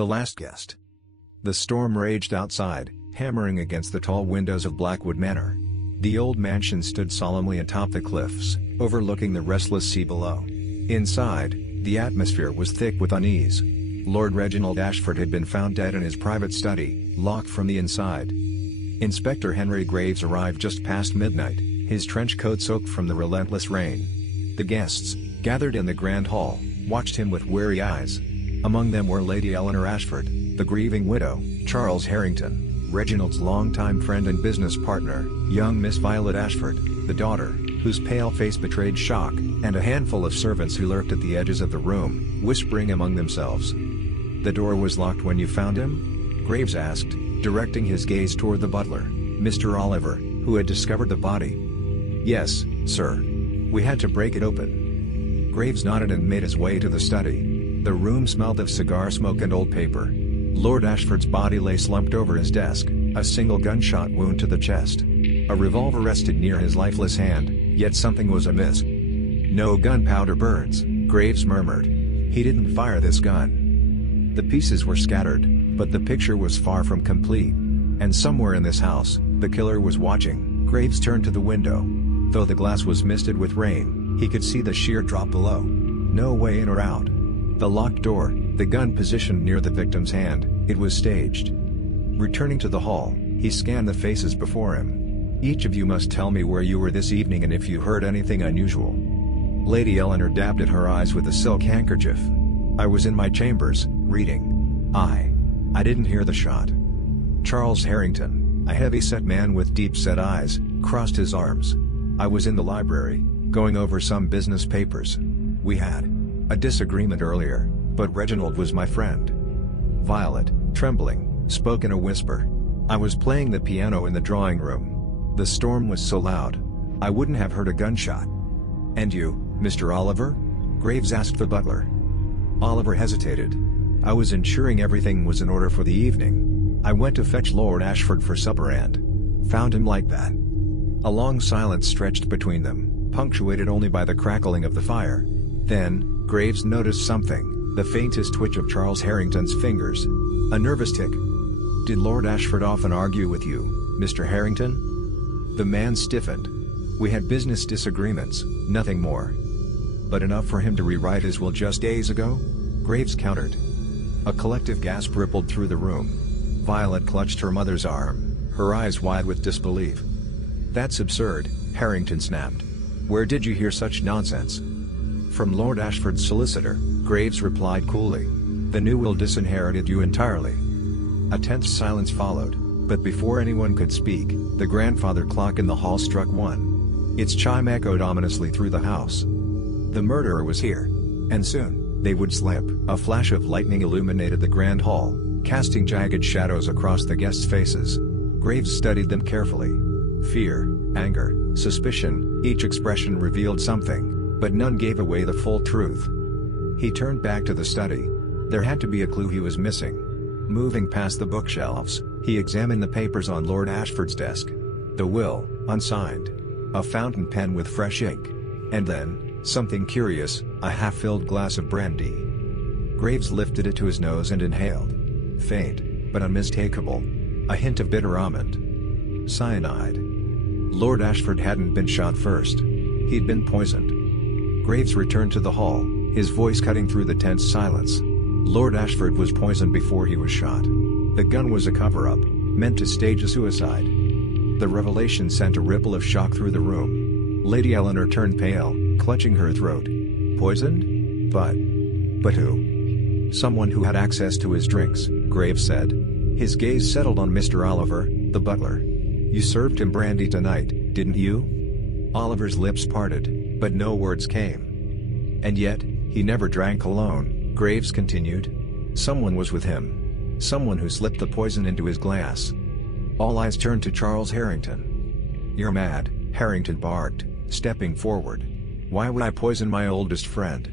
The last guest. The storm raged outside, hammering against the tall windows of Blackwood Manor. The old mansion stood solemnly atop the cliffs, overlooking the restless sea below. Inside, the atmosphere was thick with unease. Lord Reginald Ashford had been found dead in his private study, locked from the inside. Inspector Henry Graves arrived just past midnight, his trench coat soaked from the relentless rain. The guests, gathered in the grand hall, watched him with weary eyes. Among them were Lady Eleanor Ashford, the grieving widow, Charles Harrington, Reginald's longtime friend and business partner, young Miss Violet Ashford, the daughter, whose pale face betrayed shock, and a handful of servants who lurked at the edges of the room, whispering among themselves. "The door was locked when you found him?" Graves asked, directing his gaze toward the butler, Mr. Oliver, who had discovered the body. "Yes, sir. We had to break it open." Graves nodded and made his way to the study. The room smelled of cigar smoke and old paper. Lord Ashford's body lay slumped over his desk, a single gunshot wound to the chest. A revolver rested near his lifeless hand, yet something was amiss. "No gunpowder burns," Graves murmured. "He didn't fire this gun." The pieces were scattered, but the picture was far from complete. And somewhere in this house, the killer was watching. Graves turned to the window. Though the glass was misted with rain, he could see the sheer drop below. No way in or out. The locked door, the gun positioned near the victim's hand, it was staged. Returning to the hall, he scanned the faces before him. "Each of you must tell me where you were this evening and if you heard anything unusual." Lady Eleanor dabbed at her eyes with a silk handkerchief. "I was in my chambers, reading. I didn't hear the shot." Charles Harrington, a heavy-set man with deep-set eyes, crossed his arms. "I was in the library, going over some business papers. We had a disagreement earlier, but Reginald was my friend." Violet, trembling, spoke in a whisper. "I was playing the piano in the drawing room. The storm was so loud. I wouldn't have heard a gunshot." "And you, Mr. Oliver?" Graves asked the butler. Oliver hesitated. "I was ensuring everything was in order for the evening. I went to fetch Lord Ashford for supper and found him like that." A long silence stretched between them, punctuated only by the crackling of the fire. Then, Graves noticed something, the faintest twitch of Charles Harrington's fingers. A nervous tick. "Did Lord Ashford often argue with you, Mr. Harrington?" The man stiffened. "We had business disagreements, nothing more." "But enough for him to rewrite his will just days ago?" Graves countered. A collective gasp rippled through the room. Violet clutched her mother's arm, her eyes wide with disbelief. "That's absurd," Harrington snapped. "Where did you hear such nonsense?" "From Lord Ashford's solicitor," Graves replied coolly. "The new will disinherited you entirely." A tense silence followed, but before anyone could speak, the grandfather clock in the hall struck 1. Its chime echoed ominously through the house. The murderer was here. And soon, they would slip. A flash of lightning illuminated the grand hall, casting jagged shadows across the guests' faces. Graves studied them carefully. Fear, anger, suspicion, each expression revealed something, but none gave away the full truth. He turned back to the study. There had to be a clue he was missing. Moving past the bookshelves, he examined the papers on Lord Ashford's desk. The will, unsigned. A fountain pen with fresh ink. And then, something curious, a half-filled glass of brandy. Graves lifted it to his nose and inhaled. Faint, but unmistakable. A hint of bitter almond. Cyanide. Lord Ashford hadn't been shot first. He'd been poisoned. Graves returned to the hall, his voice cutting through the tense silence. Lord Ashford was poisoned before he was shot. The gun was a cover-up, meant to stage a suicide. The revelation sent a ripple of shock through the room. Lady Eleanor turned pale, clutching her throat. Poisoned? But who? Someone who had access to his drinks, Graves said. His gaze settled on Mr. Oliver, the butler. You served him brandy tonight, didn't you? Oliver's lips parted, but no words came. And yet, he never drank alone, Graves continued. Someone was with him. Someone who slipped the poison into his glass. All eyes turned to Charles Harrington. You're mad, Harrington barked, stepping forward. Why would I poison my oldest friend?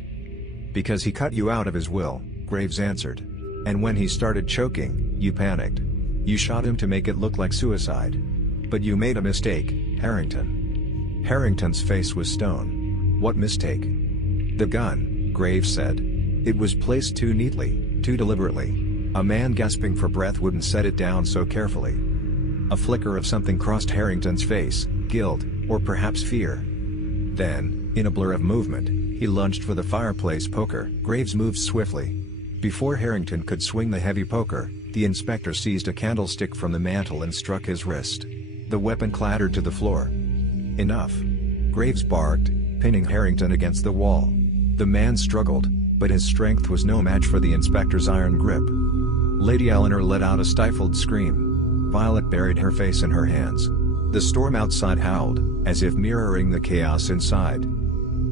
Because he cut you out of his will, Graves answered. And when he started choking, you panicked. You shot him to make it look like suicide. But you made a mistake, Harrington. Harrington's face was stone. What mistake? The gun, Graves said. It was placed too neatly, too deliberately. A man gasping for breath wouldn't set it down so carefully. A flicker of something crossed Harrington's face, guilt, or perhaps fear. Then, in a blur of movement, he lunged for the fireplace poker. Graves moved swiftly. Before Harrington could swing the heavy poker, the inspector seized a candlestick from the mantel and struck his wrist. The weapon clattered to the floor. Enough! Graves barked, pinning Harrington against the wall. The man struggled, but his strength was no match for the inspector's iron grip. Lady Eleanor let out a stifled scream. Violet buried her face in her hands. The storm outside howled, as if mirroring the chaos inside.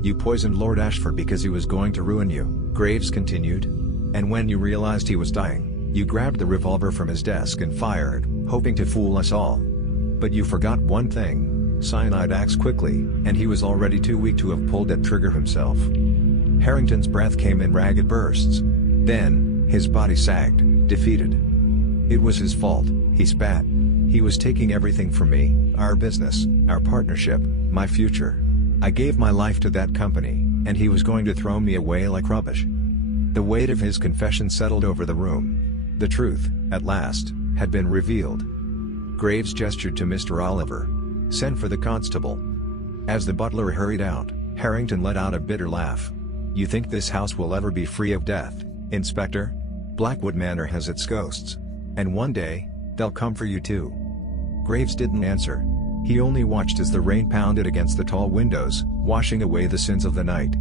"You poisoned Lord Ashford because he was going to ruin you," Graves continued. "And when you realized he was dying, you grabbed the revolver from his desk and fired, hoping to fool us all. But you forgot one thing: cyanide acts quickly, and he was already too weak to have pulled that trigger himself." Harrington's breath came in ragged bursts. Then, his body sagged, defeated. "It was his fault," he spat. "He was taking everything from me, our business, our partnership, my future. I gave my life to that company, and he was going to throw me away like rubbish." The weight of his confession settled over the room. The truth, at last, had been revealed. Graves gestured to Mr. Oliver. "Send for the constable." As the butler hurried out, Harrington let out a bitter laugh. "You think this house will ever be free of death, Inspector? Blackwood Manor has its ghosts. And one day, they'll come for you too." Graves didn't answer. He only watched as the rain pounded against the tall windows, washing away the sins of the night.